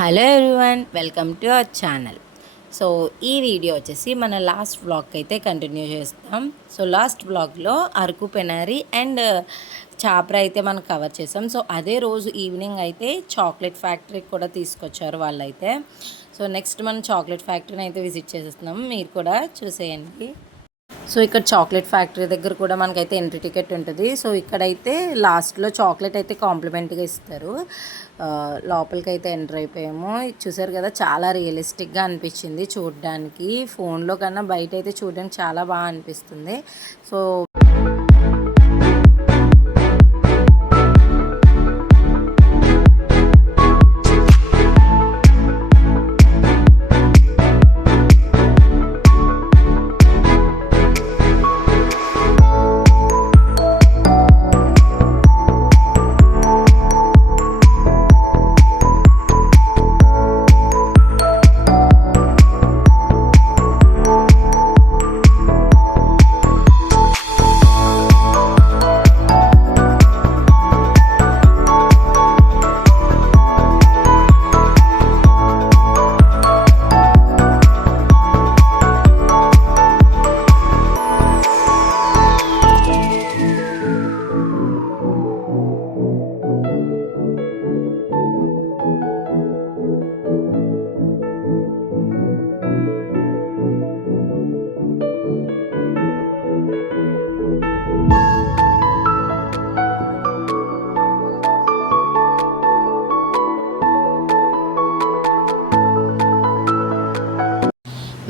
Hello everyone, welcome to our channel. So ఈ video వచ్చేసి మన లాస్ట్ వ్లాగ్ అయితే కంటిన్యూ చేస్తాం. సో లాస్ట్ వ్లాగ్లో అరకు పెనారి అండ్ చాప్రా అయితే మనం కవర్ చేసాం. సో అదే రోజు ఈవినింగ్ అయితే చాక్లెట్ ఫ్యాక్టరీకి కూడా తీసుకొచ్చారు వాళ్ళైతే. సో నెక్స్ట్ మనం చాక్లెట్ ఫ్యాక్టరీని అయితే విజిట్ చేసేస్తున్నాం, మీరు కూడా చూసేయండి. సో ఇక్కడ చాక్లెట్ ఫ్యాక్టరీ దగ్గర కూడా మనకైతే ఎంట్రీ టికెట్ ఉంటుంది. సో ఇక్కడైతే లాస్ట్లో చాక్లెట్ అయితే కాంప్లిమెంట్గా ఇస్తారు. లోపలికి అయితే ఎంటర్ అయిపోయాము. చూసారు కదా, చాలా రియలిస్టిక్గా అనిపించింది చూడడానికి. ఫోన్లో కన్నా బయట అయితే చూడడానికి చాలా బాగా అనిపిస్తుంది. సో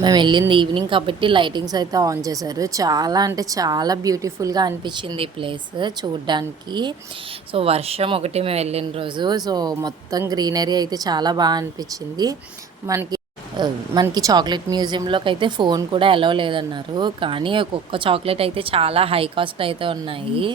మేము వెళ్ళింది ఈవినింగ్ కాబట్టి లైటింగ్స్ అయితే ఆన్ చేశారు. చాలా అంటే చాలా బ్యూటిఫుల్గా అనిపించింది ఈ ప్లేస్ చూడడానికి. సో వర్షం ఒకటి మేము వెళ్ళిన రోజు. సో మొత్తం గ్రీనరీ అయితే చాలా బాగా అనిపించింది. మనకి చాక్లెట్ మ్యూజియంలోకి అయితే ఫోన్ కూడా అలౌ లేదన్నారు. కానీ ఒక్కొక్క చాక్లెట్ అయితే చాలా హై కాస్ట్ అయితే ఉన్నాయి.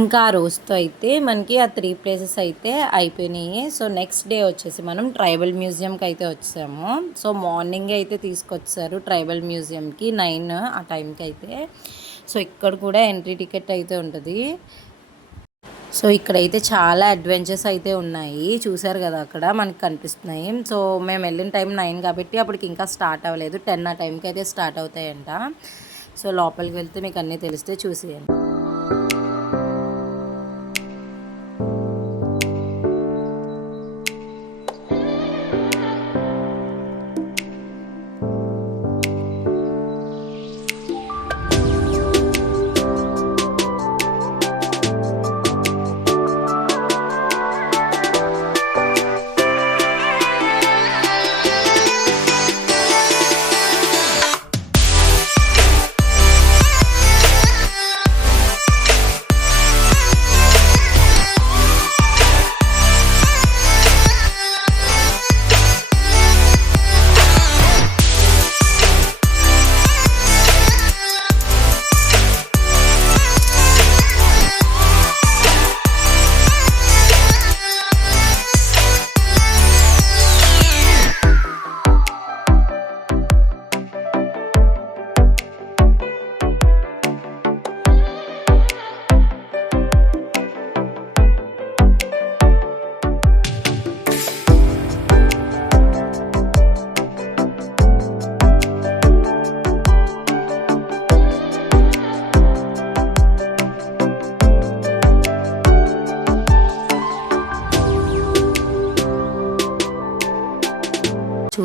ఇంకా ఆ రోజుతో అయితే మనకి ఆ 3 ప్లేసెస్ అయితే అయిపోయినాయి. సో నెక్స్ట్ డే వచ్చేసి మనం ట్రైబల్ మ్యూజియంకి అయితే వచ్చాము. సో మార్నింగ్ అయితే తీసుకొచ్చారు ట్రైబల్ మ్యూజియంకి 9 ఆ టైంకి అయితే. సో ఇక్కడ కూడా ఎంట్రీ టికెట్ అయితే ఉంటుంది. సో ఇక్కడైతే చాలా అడ్వెంచర్స్ అయితే ఉన్నాయి. చూసారు కదా, అక్కడ మనకి కనిపిస్తున్నాయి. సో మేము వెళ్ళిన టైం 9 కాబట్టి అప్పటికి ఇంకా స్టార్ట్ అవ్వలేదు. 10 ఆ టైంకి అయితే స్టార్ట్ అవుతాయంట. సో లోపలికి వెళ్తే మీకు అన్నీ తెలిస్తే చూసేయండి.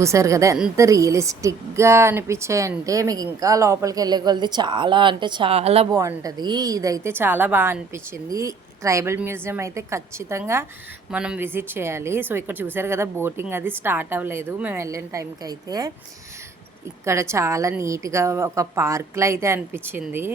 చూసారు కదా ఎంత రియలిస్టిక్గా అనిపించాయంటే, మీకు ఇంకా లోపలికి వెళ్ళే కొలది చాలా అంటే చాలా బాగుంటుంది. ఇదైతే చాలా బాగా అనిపించింది. ట్రైబల్ మ్యూజియం అయితే ఖచ్చితంగా మనం విజిట్ చేయాలి. సో ఇక్కడ చూసారు కదా బోటింగ్ అది స్టార్ట్ అవ్వలేదు మేము వెళ్ళిన టైంకి అయితే. ఇక్కడ చాలా నీట్గా ఒక పార్క్లో అయితే అనిపించింది.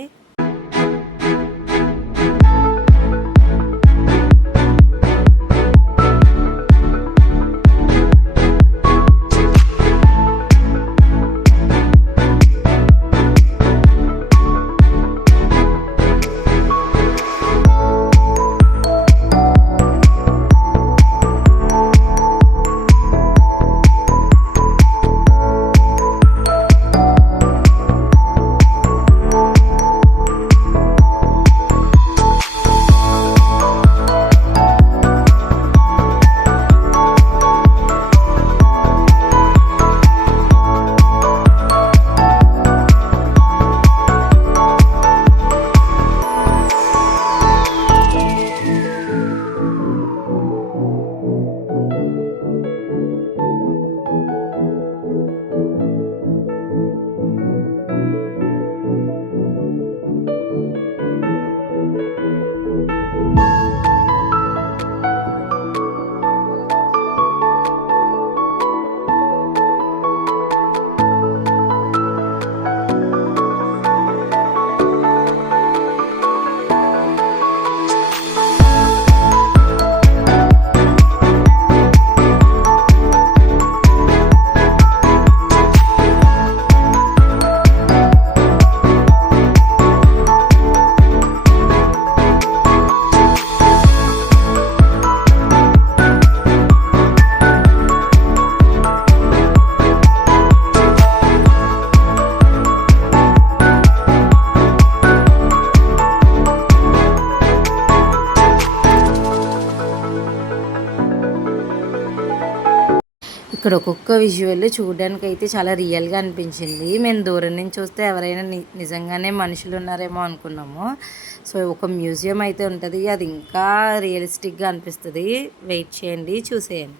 ఇక్కడ ఒక్కొక్క విజువల్ చూడడానికి అయితే చాలా రియల్గా అనిపించింది. మేము దూరం నుంచి చూస్తే ఎవరైనా నిజంగానే మనుషులు ఉన్నారేమో అనుకున్నాము. సో ఒక మ్యూజియం అయితే ఉంటుంది, అది ఇంకా రియలిస్టిక్గా అనిపిస్తుంది. వెయిట్ చేయండి, చూసేయండి.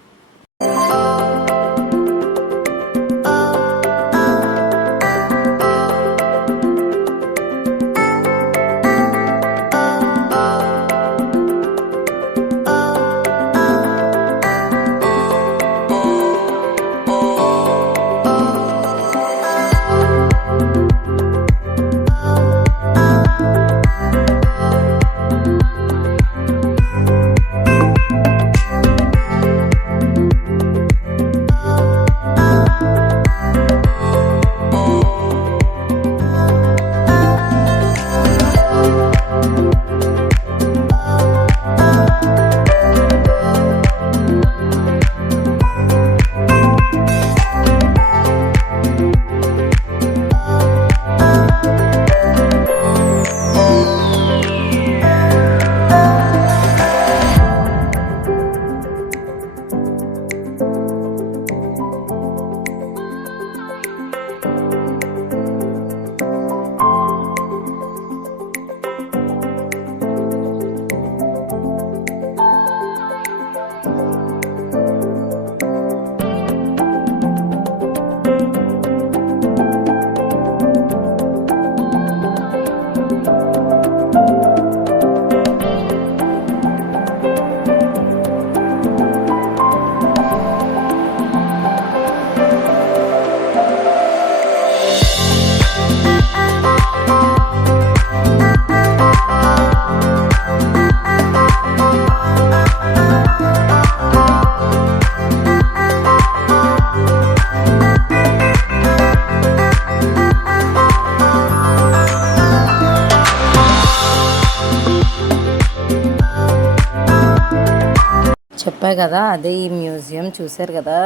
చెప్పా కదా అదే ఈ మ్యూజియం. చూసారు కదా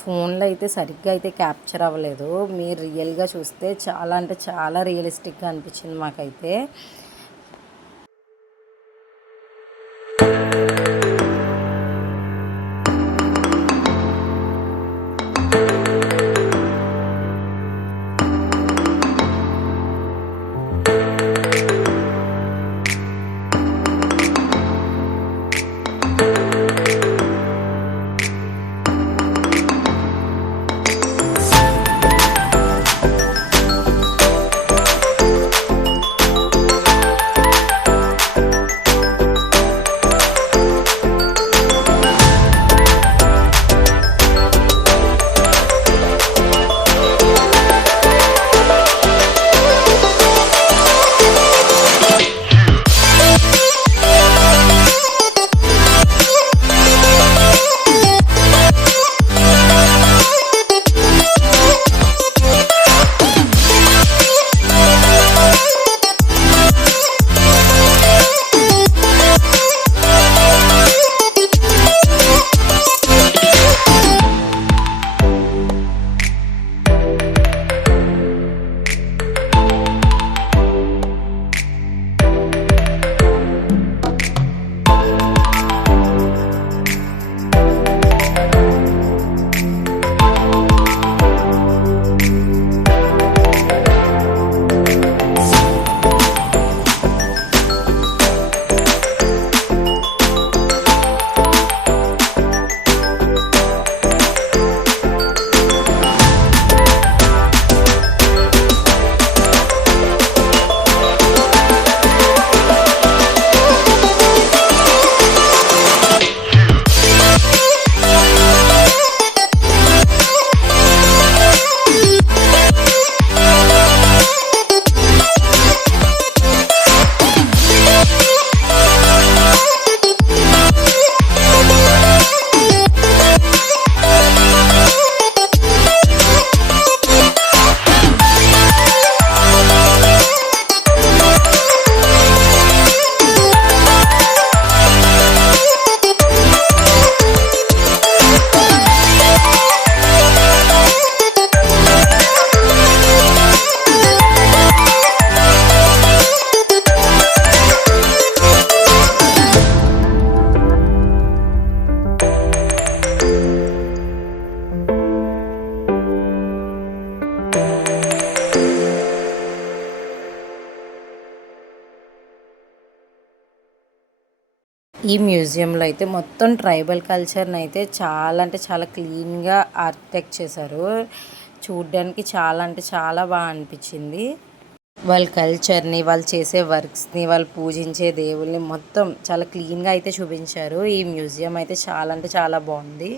ఫోన్లో అయితే సరిగ్గా అయితే క్యాప్చర్ అవ్వలేదు, మీరు రియల్గా చూస్తే చాలా అంటే చాలా రియలిస్టిక్గా అనిపించింది మాకైతే. ఈ మ్యూజియంలో అయితే మొత్తం ట్రైబల్ కల్చర్ని అయితే చాలా అంటే చాలా క్లీన్గా ఆర్కిటెక్ట్ చేశారు. చూడ్డానికి చాలా అంటే చాలా బాగా అనిపించింది. వాళ్ళ కల్చర్ని, వాళ్ళు చేసే వర్క్స్ని, వాళ్ళు పూజించే దేవుళ్ళని మొత్తం చాలా క్లీన్గా అయితే చూపించారు. ఈ మ్యూజియం అయితే చాలా అంటే చాలా బాగుంది.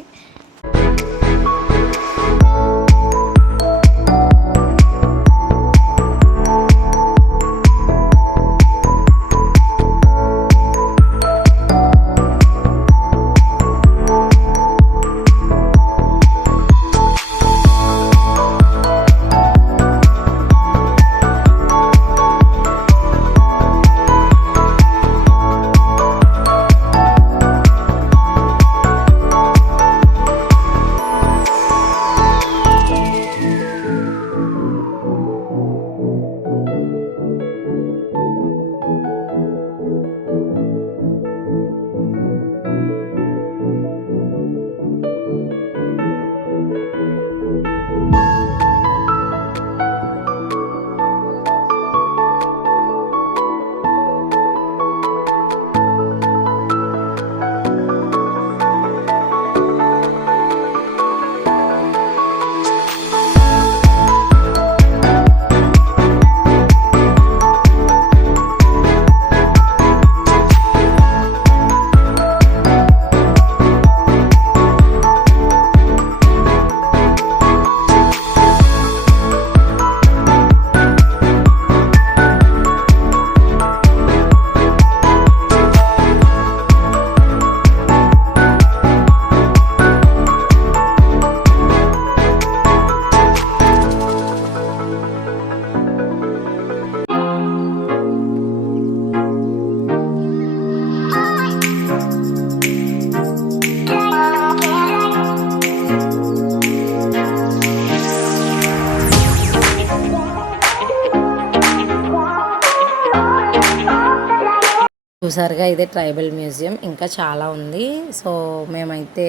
చూసారుగా ఇదే ట్రైబల్ మ్యూజియం. ఇంకా చాలా ఉంది. సో మేమైతే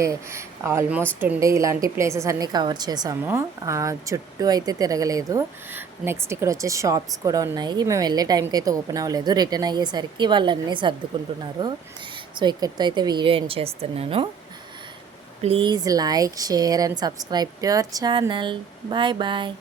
ఆల్మోస్ట్ ఉండే ఇలాంటి ప్లేసెస్ అన్నీ కవర్ చేసాము. చుట్టూ అయితే తిరగలేదు. నెక్స్ట్ ఇక్కడ వచ్చేసి షాప్స్ కూడా ఉన్నాయి. మేము వెళ్ళే టైంకి అయితే ఓపెన్ అవ్వలేదు. రిటర్న్ అయ్యేసరికి వాళ్ళన్నీ సర్దుకుంటున్నారు. సో ఇక్కడితో అయితే వీడియో ఎండ్ చేస్తున్నాను. Please like, share and subscribe to our channel. Bye bye.